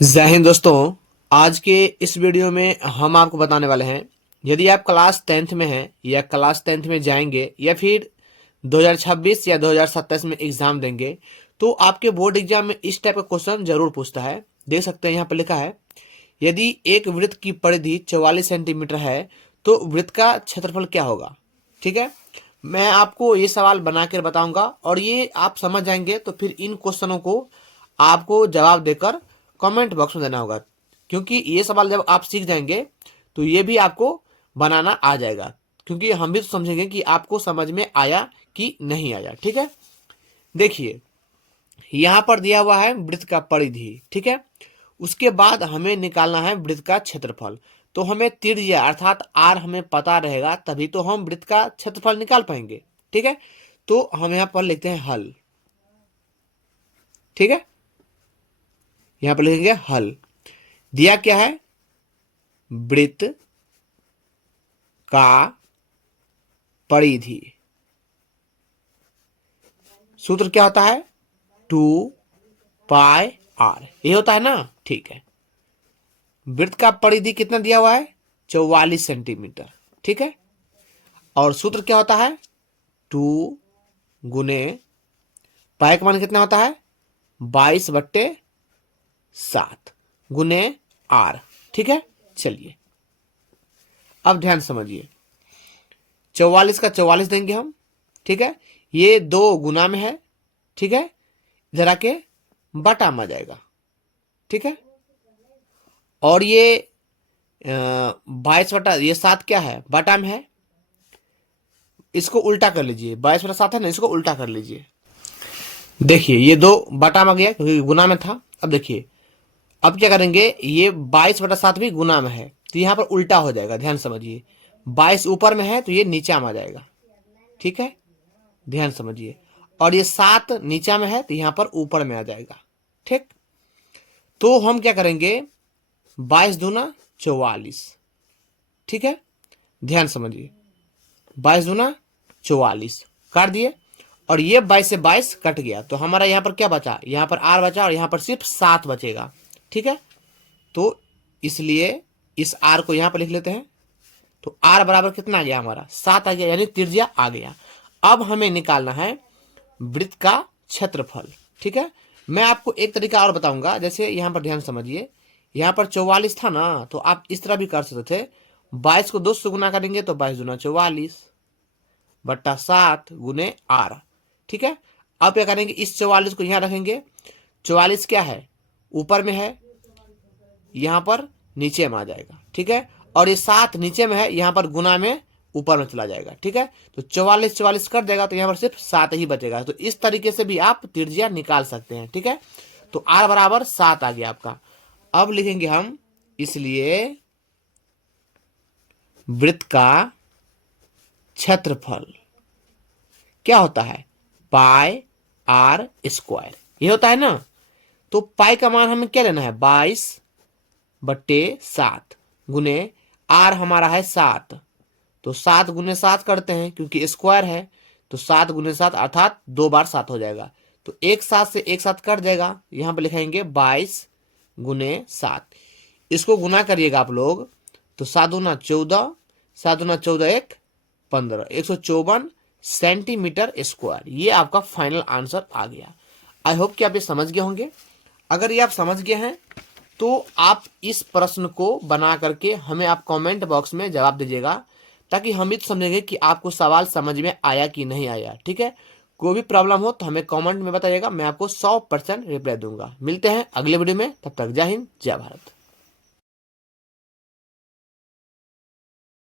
जय हिंद दोस्तों। आज के इस वीडियो में हम आपको बताने वाले हैं, यदि आप क्लास 10th में हैं या क्लास 10th में जाएंगे या फिर 2026 या 2027 में एग्जाम देंगे तो आपके बोर्ड एग्जाम में इस टाइप का क्वेश्चन जरूर पूछता है। देख सकते हैं यहाँ पर लिखा है, यदि एक वृत्त की परिधि 44 सेंटीमीटर है तो वृत्त का क्षेत्रफल क्या होगा। ठीक है, मैं आपको ये सवाल बना कर बताऊंगा और ये आप समझ जाएंगे तो फिर इन क्वेश्चनों को आपको जवाब देकर कमेंट बॉक्स में देना होगा, क्योंकि ये सवाल जब आप सीख जाएंगे तो ये भी आपको बनाना आ जाएगा, क्योंकि हम भी तो समझेंगे कि आपको समझ में आया कि नहीं आया। ठीक है, देखिए यहां पर दिया हुआ है वृत्त का परिधि। ठीक है, उसके बाद हमें निकालना है वृत्त का क्षेत्रफल। तो हमें त्रिज्या अर्थात आर हमें पता रहेगा, तभी तो हम वृत्त का क्षेत्रफल निकाल पाएंगे। ठीक है, तो हम यहां पर लिखते हैं हल। ठीक है, यहां पर लिखेंगे हल। दिया क्या है, वृत्त का परिधि। सूत्र क्या होता है, 2 पाई आर, ये होता है ना। ठीक है, वृत्त का परिधि कितना दिया हुआ है, 44 सेंटीमीटर। ठीक है, और सूत्र क्या होता है, 2 गुने पाई का मान कितना होता है, 22/7 गुने आर। ठीक है, चलिए अब ध्यान समझिए, 44 का 44 देंगे हम। ठीक है, ये 2 गुना में है। ठीक है, इधर आके बटा में आ जाएगा। ठीक है, और ये 22/7 क्या है, बटा में है। इसको उल्टा कर लीजिए, 22/7 है ना, इसको उल्टा कर लीजिए। देखिए ये 2 बटा में गया क्योंकि गुना में था। अब देखिए अब क्या करेंगे, ये 22/7 भी गुना में है तो यहाँ पर उल्टा हो जाएगा। ध्यान समझिए, 22 ऊपर में है तो ये नीचा में आ जाएगा। ठीक है, ध्यान समझिए, और ये 7 नीचा में है तो यहाँ पर ऊपर में आ जाएगा। ठीक, तो हम क्या करेंगे, 22 दूना 44। ठीक है, ध्यान समझिए, 22 दूना 44 काट दिए, और ये 22 से 22 कट गया तो हमारा यहाँ पर क्या बचा, यहाँ पर आर बचा और यहाँ पर सिर्फ 7 बचेगा। ठीक है, तो इसलिए इस आर को यहाँ पर लिख लेते हैं। तो आर बराबर कितना आ गया, हमारा 7 आ गया, यानी त्रिज्या आ गया। अब हमें निकालना है वृत्त का क्षेत्रफल। ठीक है, मैं आपको एक तरीका और बताऊंगा, जैसे यहाँ पर ध्यान समझिए, यहाँ पर 44 था ना, तो आप इस तरह भी कर सकते थे। 22 को 2 से गुना करेंगे तो 22 दूना 44/7 गुने आर। ठीक है, अब क्या करेंगे, इस 44 को यहाँ रखेंगे। 44 क्या है, ऊपर में है, यहाँ पर नीचे में आ जाएगा। ठीक है, और ये 7 नीचे में है, यहाँ पर गुना में ऊपर में चला जाएगा। ठीक है, तो 44 कर देगा तो यहाँ पर सिर्फ 7 ही बचेगा। तो इस तरीके से भी आप त्रिज्या निकाल सकते हैं। ठीक है, तो आर बराबर 7 आ गया आपका। अब लिखेंगे हम, इसलिए वृत्त का क्षेत्रफल क्या होता है, पाई आर स्क्वायर, ये होता है ना। तो पाई का मान हमें क्या लेना है, 22/7 गुने आर हमारा है 7, तो 7 गुने 7 करते हैं क्योंकि स्क्वायर है, तो 7 गुने 7 अर्थात 2 बार 7 हो जाएगा। तो एक 7 से एक 7 कट जाएगा, यहां पर लिखेंगे 22/7। इसको गुना करिएगा आप लोग, तो 7 दूना 14, 7 दूना 14 1 15, 154 सेंटीमीटर स्क्वायर। ये आपका फाइनल आंसर आ गया। आई होप कि आप ये समझ गए होंगे। अगर ये आप समझ गए हैं तो आप इस प्रश्न को बना करके हमें आप कमेंट बॉक्स में जवाब दीजिएगा, ताकि हम भी तो समझेंगे कि आपको सवाल समझ में आया कि नहीं आया। ठीक है, कोई भी प्रॉब्लम हो तो हमें कमेंट में बताइएगा, मैं आपको 100% रिप्लाई दूंगा। मिलते हैं अगले वीडियो में, तब तक जय हिंद जय भारत।